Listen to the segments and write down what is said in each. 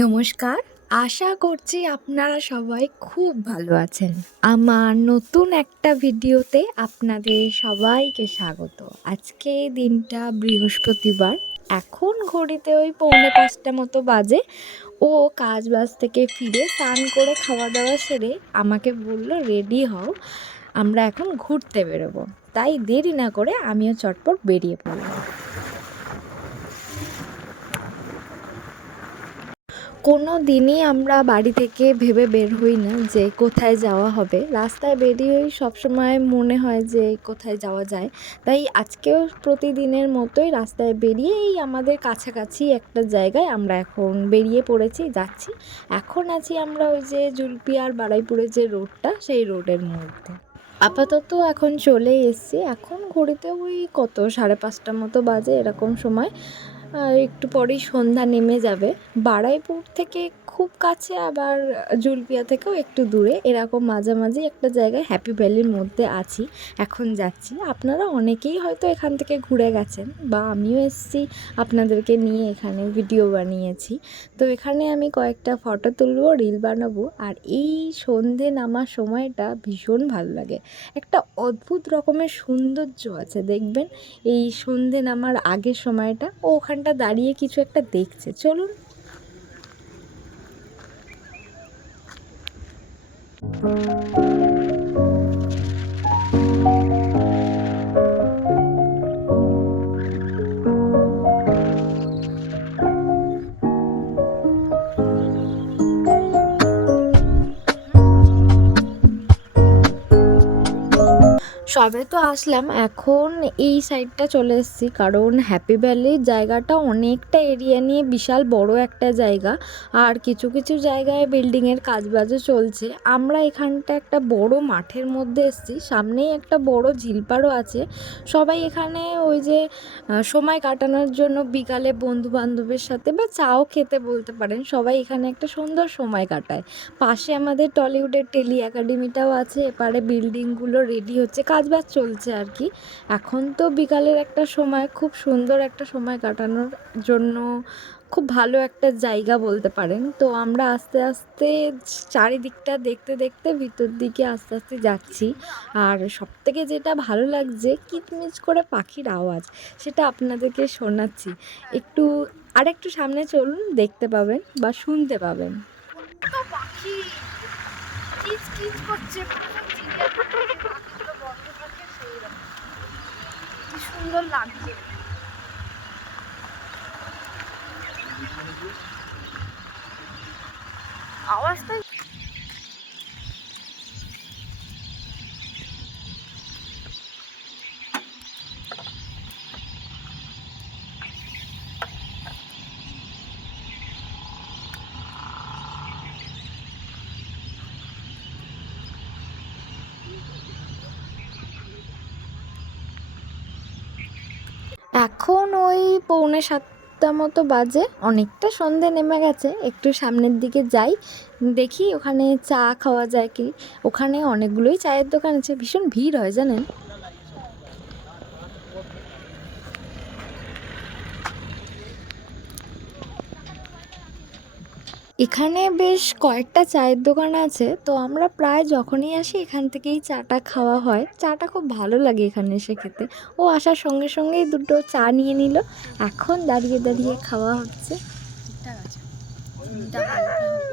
নমস্কার। আশা করছি আপনারা সবাই খুব ভালো আছেন। আমার নতুন একটা ভিডিওতে আপনাদের সবাইকে স্বাগত। আজকে দিনটা বৃহস্পতিবার। এখন ঘড়িতে ওই 4:45 মতো বাজে। ও কাজ-বাজ থেকে ফিরে স্নান করে খাওয়া-দাওয়া সেরে আমাকে বলল, "রেডি হও, আমরা এখন ঘুরতে বেরোবো।" তাই দেরি না করে আমিও চটপট বেরিয়ে পড়লাম। কোনো দিনই আমরা বাড়ি থেকে ভেবে বের হই না যে কোথায় যাওয়া হবে। রাস্তায় বেরিয়েই সবসময় মনে হয় যে কোথায় যাওয়া যায়। তাই আজকেও প্রতিদিনের মতোই রাস্তায় বেরিয়ে এই আমাদের কাছাকাছি একটা জায়গায় আমরা এখন বেরিয়ে পড়েছি, যাচ্ছি। এখন আছি আমরা ওই যে জুলপি আর বারুইপুরের যে রোডটা, সেই রোডের মধ্যে। আপাতত এখন চলেই এসেছি। এখন ঘড়িতে ওই কত 5:30 মতো বাজে, এরকম সময়। আর একটু পরেই সন্ধ্যা নেমে যাবে। বারুইপুর থেকে খুব কাছে, আবার জুলপিয়া থেকেও একটু দূরে, এরকম মাঝামাঝি একটা জায়গায় হ্যাপি ভ্যালির মধ্যে আছি, এখন যাচ্ছি। আপনারা অনেকেই হয়তো এখান থেকে ঘুরে গেছেন, বা আমিও এসেছি আপনাদেরকে নিয়ে, এখানে ভিডিও বানিয়েছি। তো এখানে আমি কয়েকটা ফটো তুলবো, রিল বানাবো। আর এই সন্ধে নামার সময়টা ভীষণ ভালো লাগে। একটা অদ্ভুত রকমের সৌন্দর্য আছে, দেখবেন এই সন্ধে নামার আগের সময়টা। ও ওখানটা দাঁড়িয়ে কিছু একটা দেখছে, চলুন। সবে তো আসলাম, এখন এই সাইডটা চলে এসেছি, কারণ হ্যাপি ভ্যালির জায়গাটা অনেকটা এরিয়া নিয়ে বিশাল বড় একটা জায়গা। আর কিছু কিছু জায়গায় বিল্ডিংয়ের কাজবাজও চলছে। আমরা এখানটা একটা বড় মাঠের মধ্যে এসেছি, সামনেই একটা বড় ঝিলপাড়ও আছে। সবাই এখানে ওই যে সময় কাটানোর জন্য বিকালে বন্ধু বান্ধবের সাথে, বা চাও খেতে বলতে পারেন, সবাই এখানে একটা সুন্দর সময় কাটায়। পাশে আমাদের টলিউডের টেলি একাডেমিটাও আছে। এপারে বিল্ডিংগুলো রেডি হচ্ছে, কাজবাজ চলছে আর কি। এখন তো বিকালের একটা সময়, খুব সুন্দর একটা সময় কাটানোর জন্য খুব ভালো একটা জায়গা বলতে পারেন। তো আমরা আস্তে আস্তে চারিদিকটা দেখতে দেখতে ভিতর দিকে আস্তে আস্তে যাচ্ছি। আর সবথেকে যেটা ভালো লাগছে, কিচমিচ করে পাখির আওয়াজ, সেটা আপনাদেরকে শোনাচ্ছি। একটু আরেকটু সামনে চলুন, দেখতে পাবেন বা শুনতে পাবেন। তো পাখি কিচ কিচ করছে, পুরো চিড়িয়াখানায় যে পাখিগুলো বন্ধ থাকে সেই রকম। কি সুন্দর লাগছে আওয়াজটা। এখন ওই 6:45 মতো বাজে, অনেকটা সন্ধে নেমে গেছে। একটু সামনের দিকে যাই, দেখি ওখানে চা খাওয়া যায় কি। ওখানে অনেকগুলোই চায়ের দোকান আছে, ভীষণ ভিড় হয় জানেন। এখানে বেশ কয়েকটা চায়ের দোকান আছে, তো আমরা প্রায় যখনই আসি এখান থেকেই চাটা খাওয়া হয়। চাটা খুব ভালো লাগে এখানে এসে খেতে। ও আসার সঙ্গে সঙ্গেই দুটো চা নিয়ে নিল, এখন দাঁড়িয়ে দাঁড়িয়ে খাওয়া হচ্ছে। ঠিকঠাক আছে, চিনিটা হালকা হবে।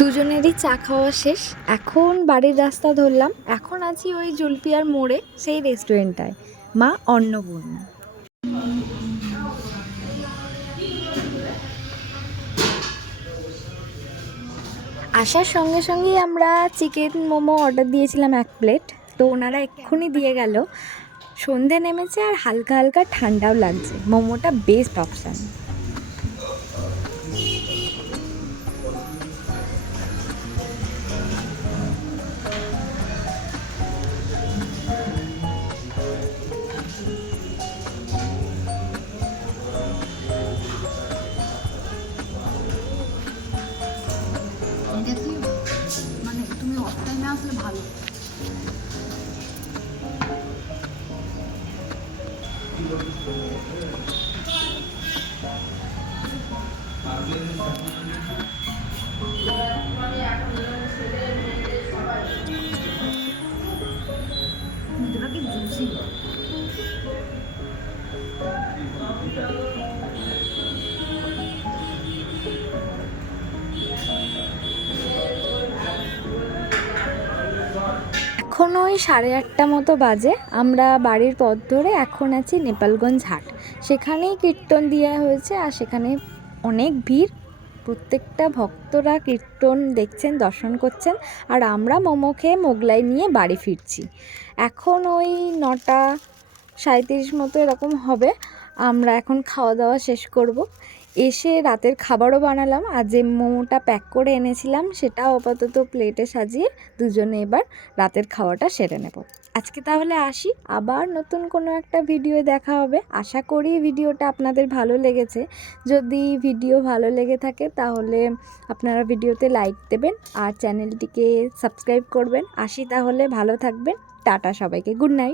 দুজনেরই চা খাওয়া শেষ, এখন বাড়ির রাস্তা ধরলাম। এখন আছি ওই জুলপিয়ার মোড়ে, সেই রেস্টুরেন্টটায়, মা অন্নপূর্ণা। আসার সঙ্গে সঙ্গেই আমরা চিকেন মোমো অর্ডার দিয়েছিলাম 1 প্লেট, তো ওনারা এক্ষুনি দিয়ে গেল। সন্ধে নেমেছে আর হালকা হালকা ঠান্ডাও লাগছে, মোমোটা বেস্ট অপশান। মানে তুমি অফ টাইমে আসলে ভালো। এখন ওই 8:30 মতো বাজে। আমরা বাড়ির পথ ধরে এখন আছি নেপালগঞ্জ হাট। সেখানেই কীর্তন দেওয়া হয়েছে আর সেখানে অনেক ভিড়। প্রত্যেকটা ভক্তরা কীর্তন দেখছেন, দর্শন করছেন, আর আমরা মোমো খেয়ে মোগলাই নিয়ে বাড়ি ফিরছি। এখন ওই 9:37 মতো এরকম হবে। আমরা এখন খাওয়া দাওয়া শেষ করব। এসে রাতের খাবারও বানালাম, আর যে মোমোটা প্যাক করে এনেছিলাম সেটাও আপাতত প্লেটে সাজিয়ে দুজনে এবার রাতের খাওয়াটা সেরে নেব। আজকে তাহলে আসি, আবার নতুন কোনো একটা ভিডিও দেখা হবে। আশা করি ভিডিওটা আপনাদের ভালো লেগেছে। যদি ভিডিও ভালো লেগে থাকে তাহলে আপনারা ভিডিওতে লাইক দেবেন আর চ্যানেলটিকে সাবস্ক্রাইব করবেন। আসি তাহলে, ভালো থাকবেন, টাটা সবাইকে, গুড নাইট।